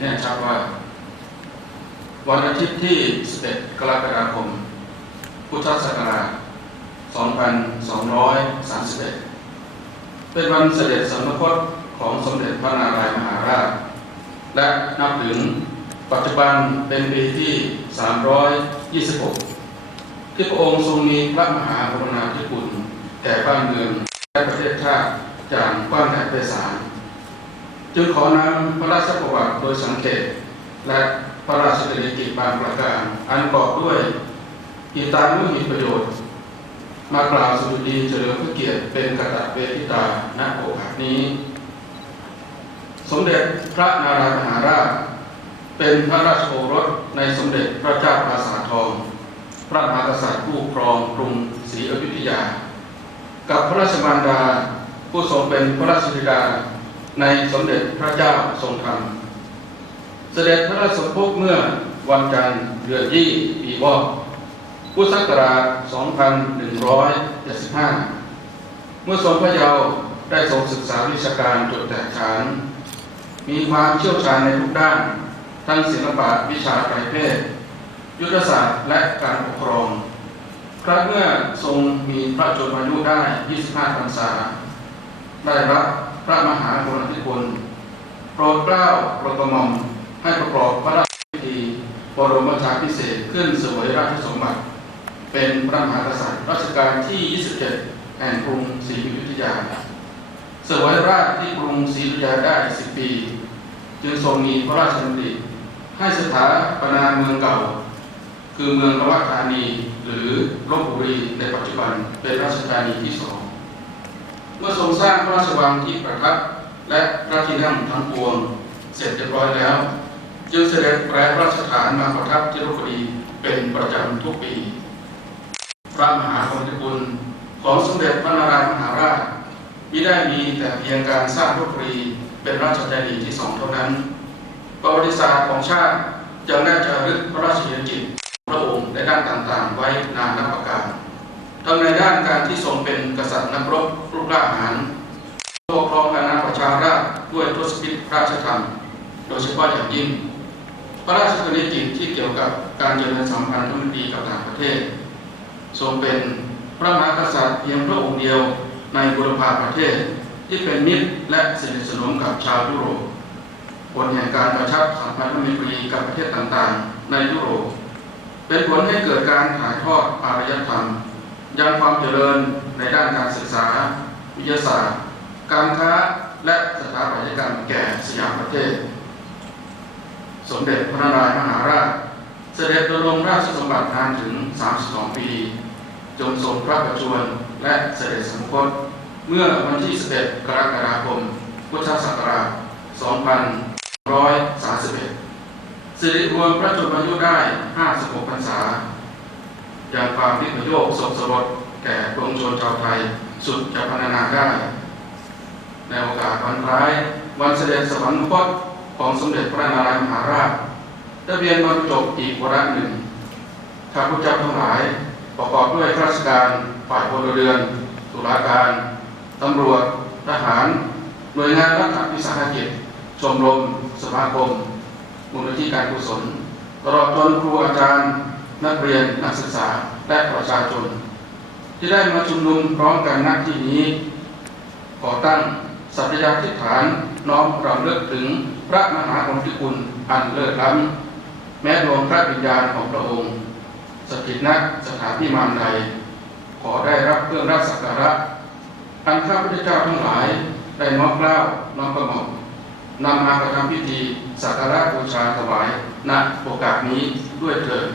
แน่ชัดว่า วันอาทิตย์ที่ 11 กรกฎาคม พุทธศักราช 2231 เป็นวันเสด็จสมณคตของสมเด็จพระนารายณ์มหาราช และนับถึงปัจจุบันเป็นปีที่ 326 ที่พระองค์ทรงมีพระมหากรุณาธิคุณแก่บ้านเมืองและประเทศชาติอย่างกว้างใหญ่ไพศาล จึงขอนำพระราชประวัติโดยสังเกต และพระราชกฤษฎีบางประการ อันประกอบด้วยหิตานุหิตประโยชน์ มากล่าวสุดีเฉลิมพระเกียรติเป็นกตัเวทิตาณโอกาสนี้ สมเด็จพระนารายณ์มหาราช เป็นพระราชโอรสในสมเด็จพระเจ้าปราสาททอง พระมหากษัตริย์ผู้ครองกรุงศรีอยุธยา กับพระราชมารดาผู้ทรงเป็นพระราชธิดา ในสมเด็จพระเจ้าทรงธรรม เสด็จพระราชสมภพเมื่อวันจันทร์เดือนยี่ปีวอกพุทธศักราช 2175 เมื่อทรงพระเยาว์ได้ทรงศึกษาวิชาการจดแตกฉาน มีความเชี่ยวชาญในทุกด้าน ทั้งศิลปะวิชาไตรเพศ ยุทธศาสตร์และการปกครองครั้งเมื่อทรงมีพระชนมายุได้ 25พรรษา ได้รับ ระมหากรุณาธิคุณโปรดเกล้าโปรดกระหม่อมให้ประกอบพระราชพิธีบรมราชาพิเศษขึ้นสวยราชสมบัติ เป็นพระมหากษัตริย์รัชกาลที่ 27 แห่งกรุงศรีอยุธยาสวยราชที่กรุงศรีอยุธยาได้ 10 ปี จึงทรงมีพระราชดำริให้สถาปนาเมืองเก่า คือเมืองระวัธานีหรือลบบุรีในปัจจุบันเป็นราชธานีที่สอง เมื่อทรงสร้างพระราชวังที่ประทับและพระที่นั่งทั้งปวง เสร็จเรียบร้อยแล้ว จึงเสด็จแปรพระราชฐานมาประทับที่ลบบุรีเป็นประจำทุกปี พระมหากรุณาธิคุณของสมเด็จพระนารายณ์มหาราชมิได้มีแต่เพียงการสร้างลบบุรีเป็นราชธานีที่สองเท่านั้น ประวัติศาสตร์ของชาติยังได้จารึกพระราชกิจจพระองค์ในด้านต่างๆ ไว้นานนับประการ ทั้งในด้านการที่ทรงเป็นกษัตริย์นักรบรูปร่างหารปกครองอาณาประชาราชด้วยทศพิธราชธรรม โดยเฉพาะอย่างยิ่ง พระราชกฤษฎีที่เกี่ยวกับการเจริญสัมพันธ์ทั้งดีกับต่างประเทศ ทรงเป็นพระมหากษัตริย์เพียงพระองค์เดียวในบุรพาประเทศที่เป็นมิตรและสนิทสนมกับชาวยุโรปผลแห่งการประชับสัมพันธมิตรีกับประเทศต่างๆ ในยุโรป เป็นผลให้เกิดการถ่ายทอดอารยธรรม ยังความเจริญในด้านการศึกษา วิทยาศาสตร์ การค้าและสถาปัตยกรรมแก่สยามประเทศ สมเด็จพระนารายณ์มหาราช เสด็จดำรงราชสมบัตินานถึง 32 ปีจงทรงพระประชวรและเสด็จสมคตเมื่อวันที่ 11 กรกฎาคม พุทธศักราช 2531 สิริรวมพระชนมายุได้ 56 พรรษา อย่างความวิปโยคสกสรดแก่ปวงชนชาวไทย สุดจะพรรณนาได้ ในโอกาสวันคล้าย วันเสด็จสวรรคตของสมเด็จพระนารายณ์มหาราชได้เรียนบรรจบอีกวระหนึ่งข้าพเจ้าทั้งหลายประกอบด้วยข้าราชการฝ่ายพลเรือนตุลาการตำรวจทหารหน่วยงานรัฐวิสาหกิจชมรม สมาคมมูลนิธิการกุศลตลอดจนครูอาจารย์ นักเรียนนักศึกษาและประชาชน ที่ได้มาชุมนุมพร้อมกันณที่นี้ขอตั้งสัตยาธิฐานน้อมรำลึกถึงพระมหากรุณาธิคุณอันเลิศล้ำแม้ดวงพระวิญญาณของพระองค์สถิตณสถานที่มานใดขอได้รับเครื่องรักสักการะอันข้าพเจ้าทั้งหลายได้น้อมเกล้าน้อมกระหม่อมนำมากระทำพิธีสักการะบูชาถวายณโอกาสนี้ด้วยเถิด